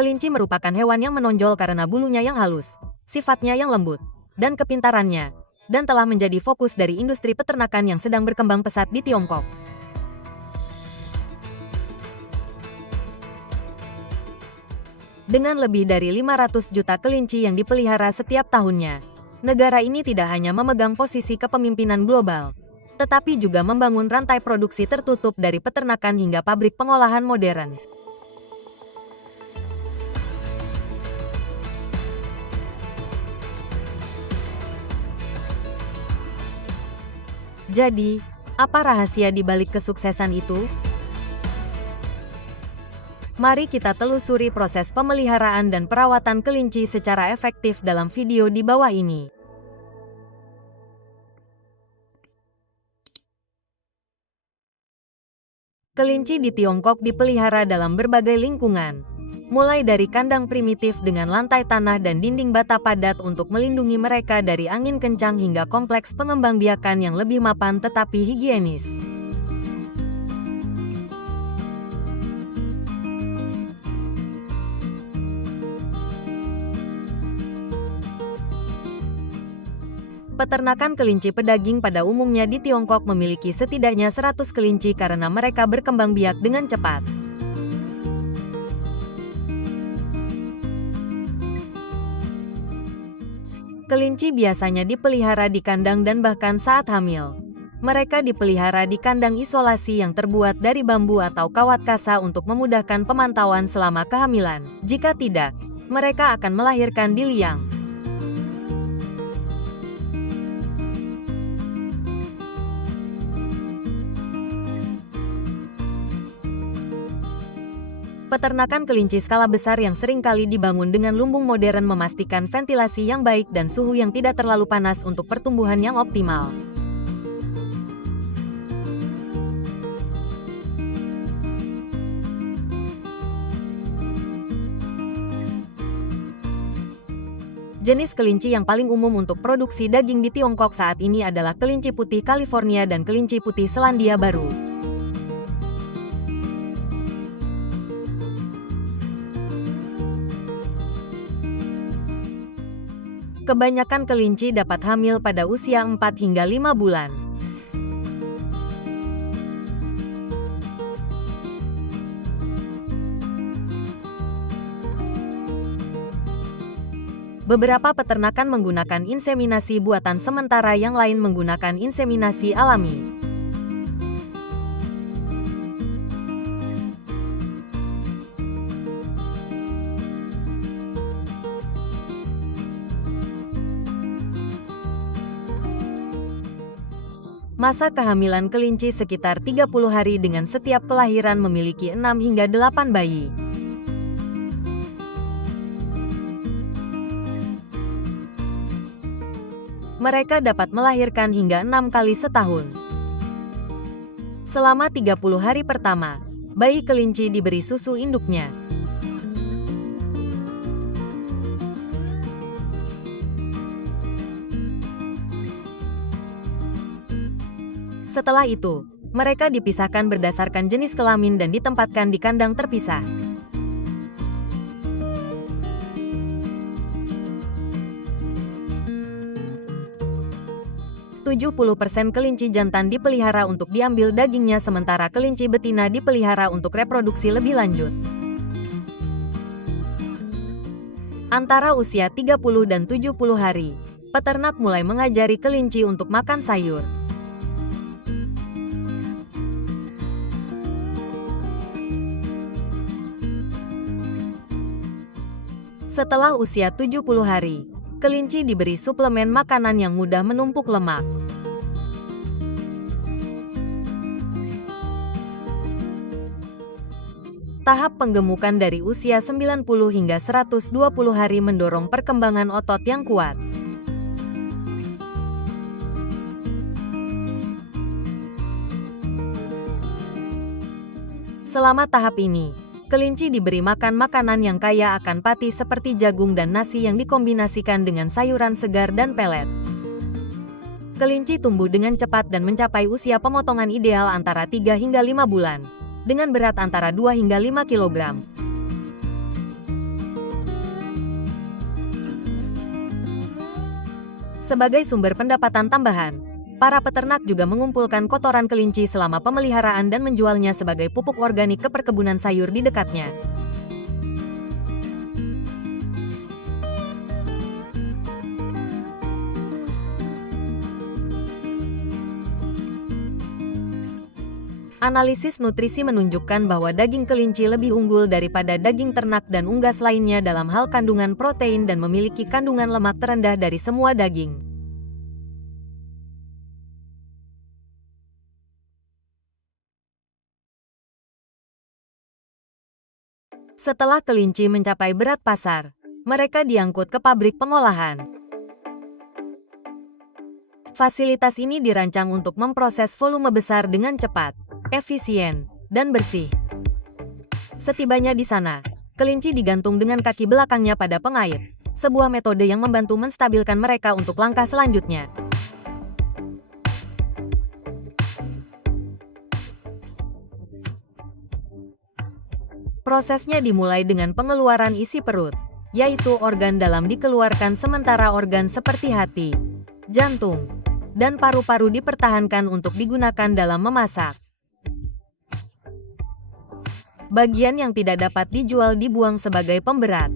Kelinci merupakan hewan yang menonjol karena bulunya yang halus, sifatnya yang lembut, dan kepintarannya, dan telah menjadi fokus dari industri peternakan yang sedang berkembang pesat di Tiongkok. Dengan lebih dari 500 juta kelinci yang dipelihara setiap tahunnya, negara ini tidak hanya memegang posisi kepemimpinan global, tetapi juga membangun rantai produksi tertutup dari peternakan hingga pabrik pengolahan modern. Jadi, apa rahasia di balik kesuksesan itu? Mari kita telusuri proses pemeliharaan dan perawatan kelinci secara efektif dalam video di bawah ini. Kelinci di Tiongkok dipelihara dalam berbagai lingkungan, mulai dari kandang primitif dengan lantai tanah dan dinding bata padat untuk melindungi mereka dari angin kencang hingga kompleks pengembangbiakan yang lebih mapan tetapi higienis. Peternakan kelinci pedaging pada umumnya di Tiongkok memiliki setidaknya 100 kelinci karena mereka berkembang biak dengan cepat. Kelinci biasanya dipelihara di kandang dan bahkan saat hamil. Mereka dipelihara di kandang isolasi yang terbuat dari bambu atau kawat kasa untuk memudahkan pemantauan selama kehamilan. Jika tidak, mereka akan melahirkan di liang. Peternakan kelinci skala besar yang seringkali dibangun dengan lumbung modern memastikan ventilasi yang baik dan suhu yang tidak terlalu panas untuk pertumbuhan yang optimal. Jenis kelinci yang paling umum untuk produksi daging di Tiongkok saat ini adalah kelinci putih California dan kelinci putih Selandia Baru. Kebanyakan kelinci dapat hamil pada usia 4 hingga 5 bulan. Beberapa peternakan menggunakan inseminasi buatan sementara yang lain menggunakan inseminasi alami. Masa kehamilan kelinci sekitar 30 hari dengan setiap kelahiran memiliki 6 hingga 8 bayi. Mereka dapat melahirkan hingga 6 kali setahun. Selama 30 hari pertama, bayi kelinci diberi susu induknya. Setelah itu, mereka dipisahkan berdasarkan jenis kelamin dan ditempatkan di kandang terpisah. % kelinci jantan dipelihara untuk diambil dagingnya sementara kelinci betina dipelihara untuk reproduksi lebih lanjut. Antara usia 30 dan 70 hari, peternak mulai mengajari kelinci untuk makan sayur. Setelah usia 70 hari, kelinci diberi suplemen makanan yang mudah menumpuk lemak. Tahap penggemukan dari usia 90 hingga 120 hari mendorong perkembangan otot yang kuat. Selama tahap ini, kelinci diberi makan makanan yang kaya akan pati seperti jagung dan nasi yang dikombinasikan dengan sayuran segar dan pelet. Kelinci tumbuh dengan cepat dan mencapai usia pemotongan ideal antara 3 hingga 5 bulan, dengan berat antara 2 hingga 5 kg. Sebagai sumber pendapatan tambahan, para peternak juga mengumpulkan kotoran kelinci selama pemeliharaan dan menjualnya sebagai pupuk organik ke perkebunan sayur di dekatnya. Analisis nutrisi menunjukkan bahwa daging kelinci lebih unggul daripada daging ternak dan unggas lainnya dalam hal kandungan protein dan memiliki kandungan lemak terendah dari semua daging. Setelah kelinci mencapai berat pasar, mereka diangkut ke pabrik pengolahan. Fasilitas ini dirancang untuk memproses volume besar dengan cepat, efisien, dan bersih. Setibanya di sana, kelinci digantung dengan kaki belakangnya pada pengait, sebuah metode yang membantu menstabilkan mereka untuk langkah selanjutnya. Prosesnya dimulai dengan pengeluaran isi perut, yaitu organ dalam dikeluarkan sementara organ seperti hati, jantung, dan paru-paru dipertahankan untuk digunakan dalam memasak. Bagian yang tidak dapat dijual dibuang sebagai pemberat.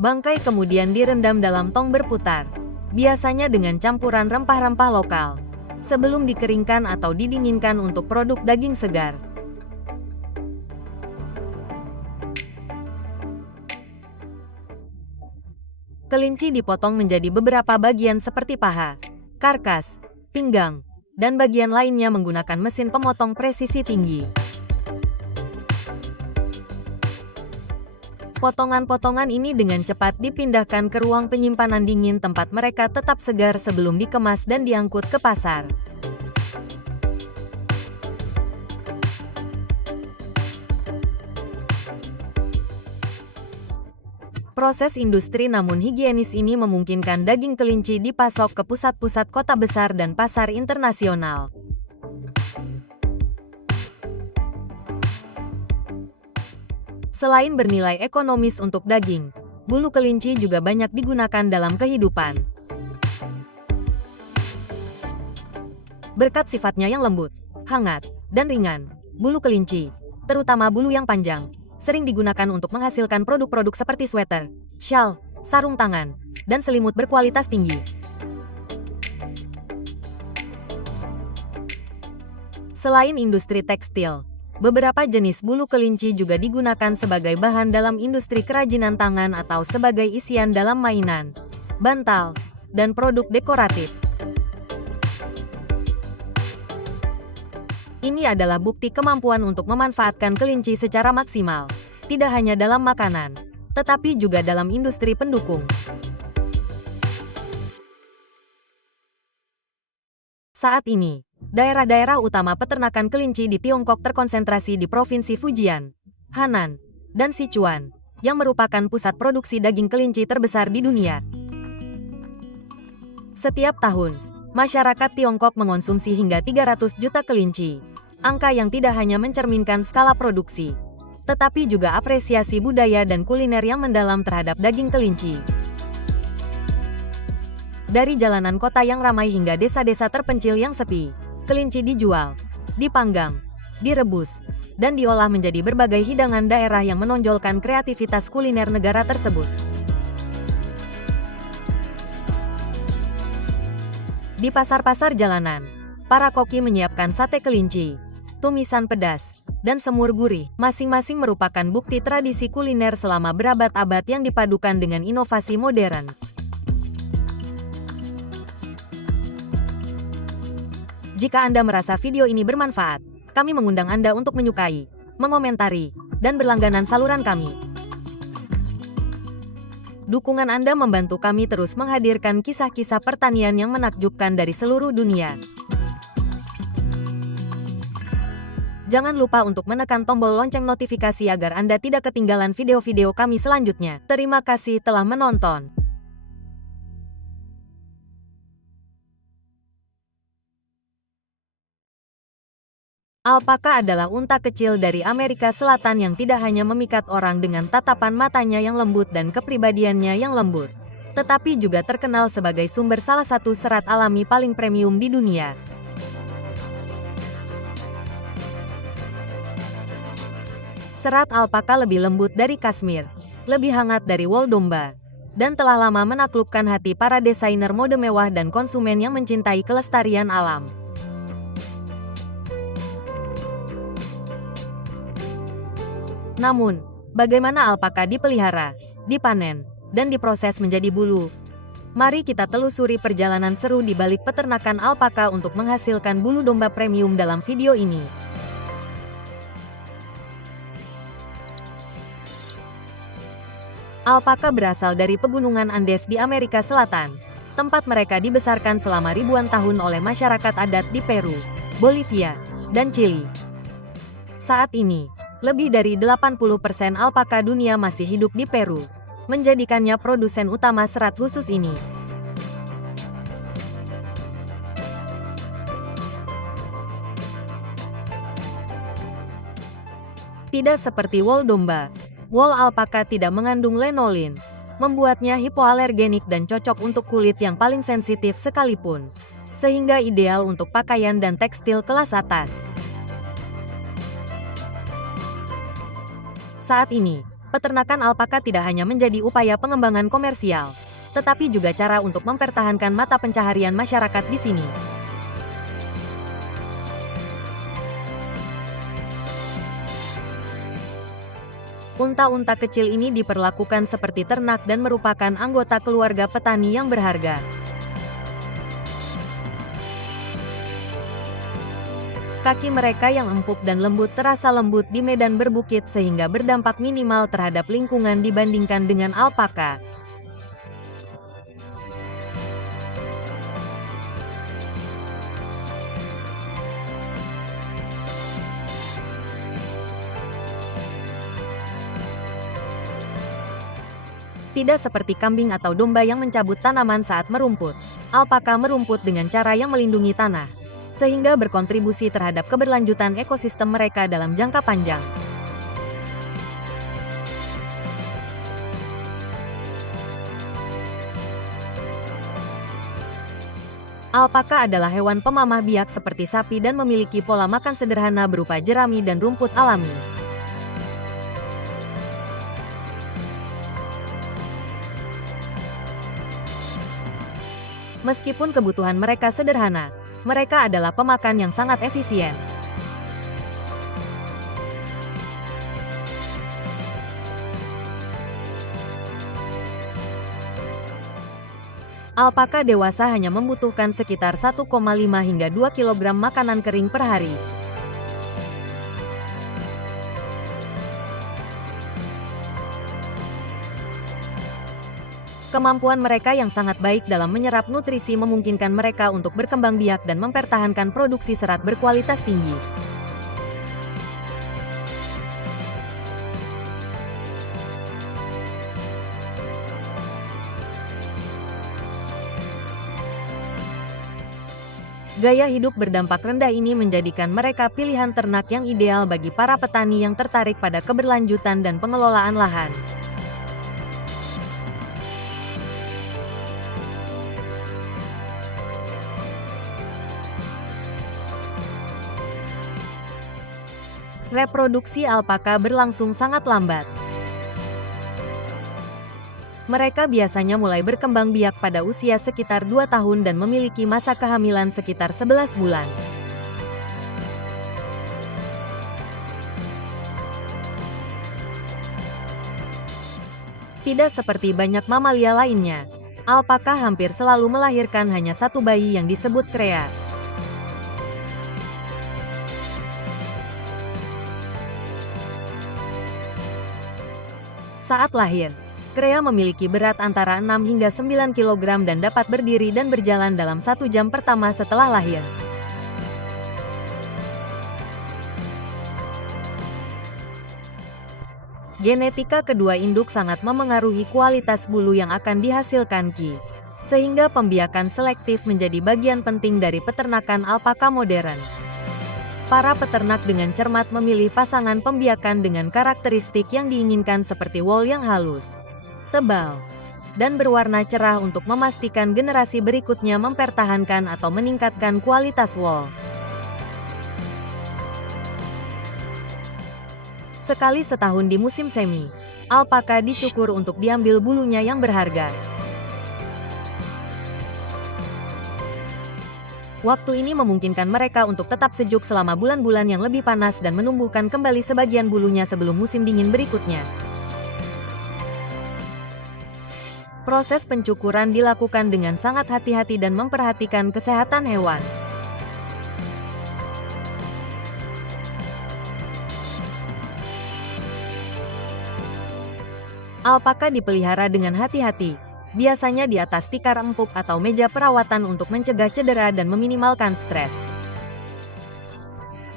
Bangkai kemudian direndam dalam tong berputar, biasanya dengan campuran rempah-rempah lokal, sebelum dikeringkan atau didinginkan untuk produk daging segar. Kelinci dipotong menjadi beberapa bagian seperti paha, karkas, pinggang, dan bagian lainnya menggunakan mesin pemotong presisi tinggi. Potongan-potongan ini dengan cepat dipindahkan ke ruang penyimpanan dingin tempat mereka tetap segar sebelum dikemas dan diangkut ke pasar. Proses industri namun higienis ini memungkinkan daging kelinci dipasok ke pusat-pusat kota besar dan pasar internasional. Selain bernilai ekonomis untuk daging, bulu kelinci juga banyak digunakan dalam kehidupan. Berkat sifatnya yang lembut, hangat, dan ringan, bulu kelinci, terutama bulu yang panjang, sering digunakan untuk menghasilkan produk-produk seperti sweater, shawl, sarung tangan, dan selimut berkualitas tinggi. Selain industri tekstil, beberapa jenis bulu kelinci juga digunakan sebagai bahan dalam industri kerajinan tangan atau sebagai isian dalam mainan, bantal, dan produk dekoratif. Ini adalah bukti kemampuan untuk memanfaatkan kelinci secara maksimal, tidak hanya dalam makanan, tetapi juga dalam industri pendukung. Saat ini, daerah-daerah utama peternakan kelinci di Tiongkok terkonsentrasi di Provinsi Fujian, Hanan, dan Sichuan, yang merupakan pusat produksi daging kelinci terbesar di dunia. Setiap tahun, masyarakat Tiongkok mengonsumsi hingga 300 juta kelinci, angka yang tidak hanya mencerminkan skala produksi, tetapi juga apresiasi budaya dan kuliner yang mendalam terhadap daging kelinci. Dari jalanan kota yang ramai hingga desa-desa terpencil yang sepi, kelinci dijual, dipanggang, direbus, dan diolah menjadi berbagai hidangan daerah yang menonjolkan kreativitas kuliner negara tersebut. Di pasar-pasar jalanan, para koki menyiapkan sate kelinci, tumisan pedas, dan semur gurih, masing-masing merupakan bukti tradisi kuliner selama berabad-abad yang dipadukan dengan inovasi modern. Jika Anda merasa video ini bermanfaat, kami mengundang Anda untuk menyukai, mengomentari, dan berlangganan saluran kami. Dukungan Anda membantu kami terus menghadirkan kisah-kisah pertanian yang menakjubkan dari seluruh dunia. Jangan lupa untuk menekan tombol lonceng notifikasi agar Anda tidak ketinggalan video-video kami selanjutnya. Terima kasih telah menonton. Alpaka adalah unta kecil dari Amerika Selatan yang tidak hanya memikat orang dengan tatapan matanya yang lembut dan kepribadiannya yang lembut, tetapi juga terkenal sebagai sumber salah satu serat alami paling premium di dunia. Serat alpaka lebih lembut dari kasmir, lebih hangat dari wol domba, dan telah lama menaklukkan hati para desainer mode mewah dan konsumen yang mencintai kelestarian alam. Namun, bagaimana alpaka dipelihara, dipanen, dan diproses menjadi bulu? Mari kita telusuri perjalanan seru di balik peternakan alpaka untuk menghasilkan bulu domba premium dalam video ini. Alpaka berasal dari pegunungan Andes di Amerika Selatan, tempat mereka dibesarkan selama ribuan tahun oleh masyarakat adat di Peru, Bolivia, dan Chili. Saat ini, lebih dari 80% alpaka dunia masih hidup di Peru, menjadikannya produsen utama serat khusus ini. Tidak seperti wol domba, wol alpaka tidak mengandung lanolin, membuatnya hipoalergenik dan cocok untuk kulit yang paling sensitif sekalipun, sehingga ideal untuk pakaian dan tekstil kelas atas. Saat ini, peternakan alpaka tidak hanya menjadi upaya pengembangan komersial, tetapi juga cara untuk mempertahankan mata pencaharian masyarakat di sini. Unta-unta kecil ini diperlakukan seperti ternak dan merupakan anggota keluarga petani yang berharga. Kaki mereka yang empuk dan lembut terasa lembut di medan berbukit sehingga berdampak minimal terhadap lingkungan dibandingkan dengan alpaka. Tidak seperti kambing atau domba yang mencabut tanaman saat merumput, alpaka merumput dengan cara yang melindungi tanah, sehingga berkontribusi terhadap keberlanjutan ekosistem mereka dalam jangka panjang. Alpaka adalah hewan pemamah biak seperti sapi dan memiliki pola makan sederhana berupa jerami dan rumput alami. Meskipun kebutuhan mereka sederhana, mereka adalah pemakan yang sangat efisien. Alpaka dewasa hanya membutuhkan sekitar 1,5 hingga 2 kg makanan kering per hari. Kemampuan mereka yang sangat baik dalam menyerap nutrisi memungkinkan mereka untuk berkembang biak dan mempertahankan produksi serat berkualitas tinggi. Gaya hidup berdampak rendah ini menjadikan mereka pilihan ternak yang ideal bagi para petani yang tertarik pada keberlanjutan dan pengelolaan lahan. Reproduksi alpaka berlangsung sangat lambat. Mereka biasanya mulai berkembang biak pada usia sekitar 2 tahun dan memiliki masa kehamilan sekitar 11 bulan. Tidak seperti banyak mamalia lainnya, alpaka hampir selalu melahirkan hanya satu bayi yang disebut krea. Saat lahir, krea memiliki berat antara 6 hingga 9 kg dan dapat berdiri dan berjalan dalam 1 jam pertama setelah lahir. Genetika kedua induk sangat memengaruhi kualitas bulu yang akan dihasilkan Ki, sehingga pembiakan selektif menjadi bagian penting dari peternakan alpaka modern. Para peternak dengan cermat memilih pasangan pembiakan dengan karakteristik yang diinginkan seperti wool yang halus, tebal, dan berwarna cerah untuk memastikan generasi berikutnya mempertahankan atau meningkatkan kualitas wool. Sekali setahun di musim semi, alpaka dicukur untuk diambil bulunya yang berharga. Waktu ini memungkinkan mereka untuk tetap sejuk selama bulan-bulan yang lebih panas dan menumbuhkan kembali sebagian bulunya sebelum musim dingin berikutnya. Proses pencukuran dilakukan dengan sangat hati-hati dan memperhatikan kesehatan hewan. Alpaka dipelihara dengan hati-hati, biasanya di atas tikar empuk atau meja perawatan untuk mencegah cedera dan meminimalkan stres.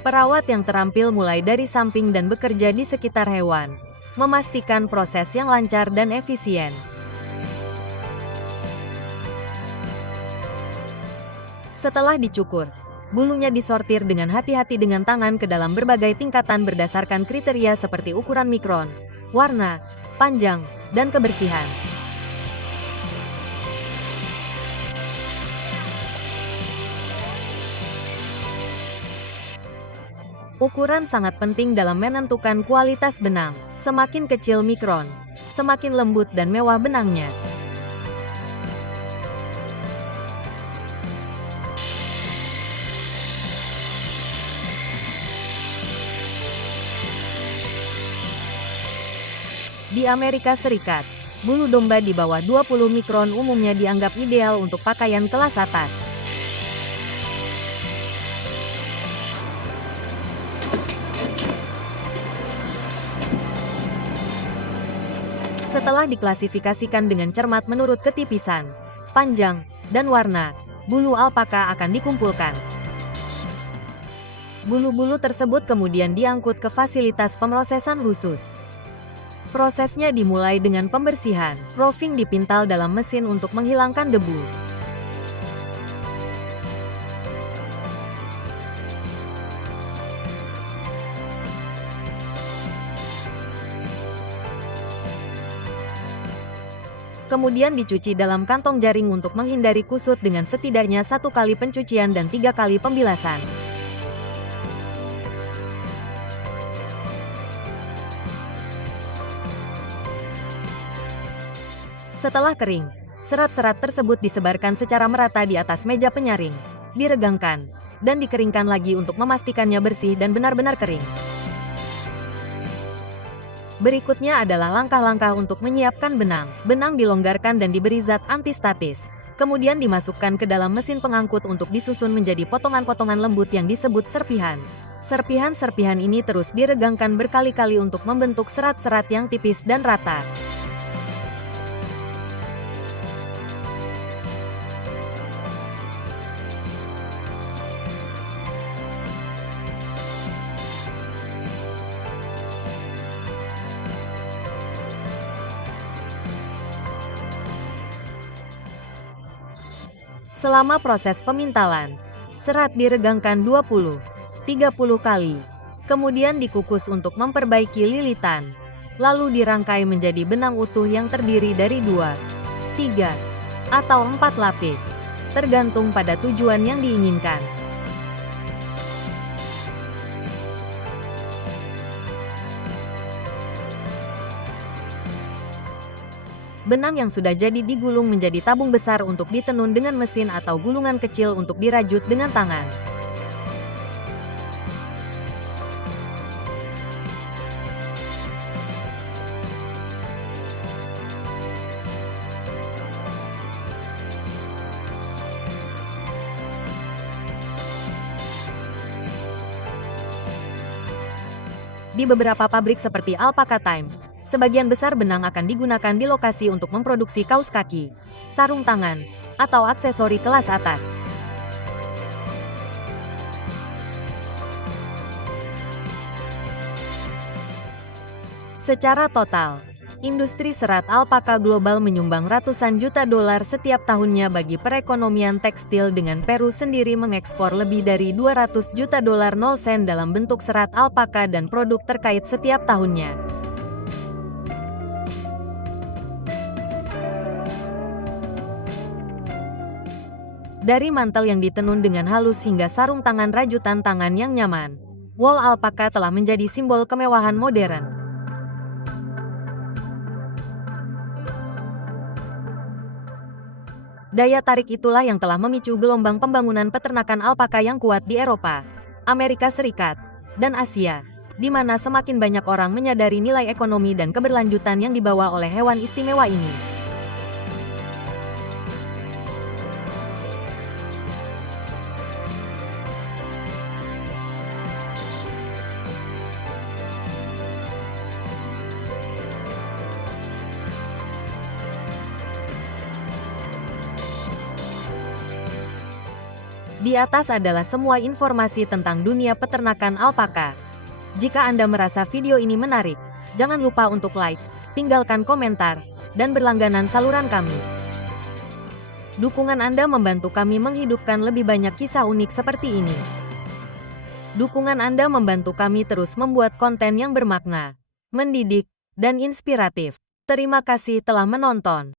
Perawat yang terampil mulai dari samping dan bekerja di sekitar hewan, memastikan proses yang lancar dan efisien. Setelah dicukur, bulunya disortir dengan hati-hati dengan tangan ke dalam berbagai tingkatan berdasarkan kriteria seperti ukuran mikron, warna, panjang, dan kebersihan. Ukuran sangat penting dalam menentukan kualitas benang. Semakin kecil mikron, semakin lembut dan mewah benangnya. Di Amerika Serikat, bulu domba di bawah 20 mikron umumnya dianggap ideal untuk pakaian kelas atas. Setelah diklasifikasikan dengan cermat menurut ketipisan, panjang, dan warna, bulu alpaka akan dikumpulkan. Bulu-bulu tersebut kemudian diangkut ke fasilitas pemrosesan khusus. Prosesnya dimulai dengan pembersihan. Roving dipintal dalam mesin untuk menghilangkan debu. Kemudian dicuci dalam kantong jaring untuk menghindari kusut dengan setidaknya 1 kali pencucian dan 3 kali pembilasan. Setelah kering, serat-serat tersebut disebarkan secara merata di atas meja penyaring, diregangkan, dan dikeringkan lagi untuk memastikannya bersih dan benar-benar kering. Berikutnya adalah langkah-langkah untuk menyiapkan benang. Benang dilonggarkan dan diberi zat antistatis. Kemudian dimasukkan ke dalam mesin pengangkut untuk disusun menjadi potongan-potongan lembut yang disebut serpihan. Serpihan-serpihan ini terus diregangkan berkali-kali untuk membentuk serat-serat yang tipis dan rata. Selama proses pemintalan, serat diregangkan 20-30 kali, kemudian dikukus untuk memperbaiki lilitan, lalu dirangkai menjadi benang utuh yang terdiri dari 2, 3, atau 4 lapis, tergantung pada tujuan yang diinginkan. Benang yang sudah jadi digulung menjadi tabung besar untuk ditenun dengan mesin atau gulungan kecil untuk dirajut dengan tangan. Di beberapa pabrik seperti Alpaca Time, sebagian besar benang akan digunakan di lokasi untuk memproduksi kaos kaki, sarung tangan, atau aksesori kelas atas. Secara total, Industri serat alpaka global menyumbang ratusan juta dolar setiap tahunnya bagi perekonomian tekstil, dengan Peru sendiri mengekspor lebih dari 200 juta dolar 0 sen dalam bentuk serat alpaka dan produk terkait setiap tahunnya. Dari mantel yang ditenun dengan halus hingga sarung tangan rajutan tangan yang nyaman, wol alpaka telah menjadi simbol kemewahan modern. Daya tarik itulah yang telah memicu gelombang pembangunan peternakan alpaka yang kuat di Eropa, Amerika Serikat, dan Asia, di mana semakin banyak orang menyadari nilai ekonomi dan keberlanjutan yang dibawa oleh hewan istimewa ini. Di atas adalah semua informasi tentang dunia peternakan alpaka. Jika Anda merasa video ini menarik, jangan lupa untuk like, tinggalkan komentar, dan berlangganan saluran kami. Dukungan Anda membantu kami menghidupkan lebih banyak kisah unik seperti ini. Dukungan Anda membantu kami terus membuat konten yang bermakna, mendidik, dan inspiratif. Terima kasih telah menonton.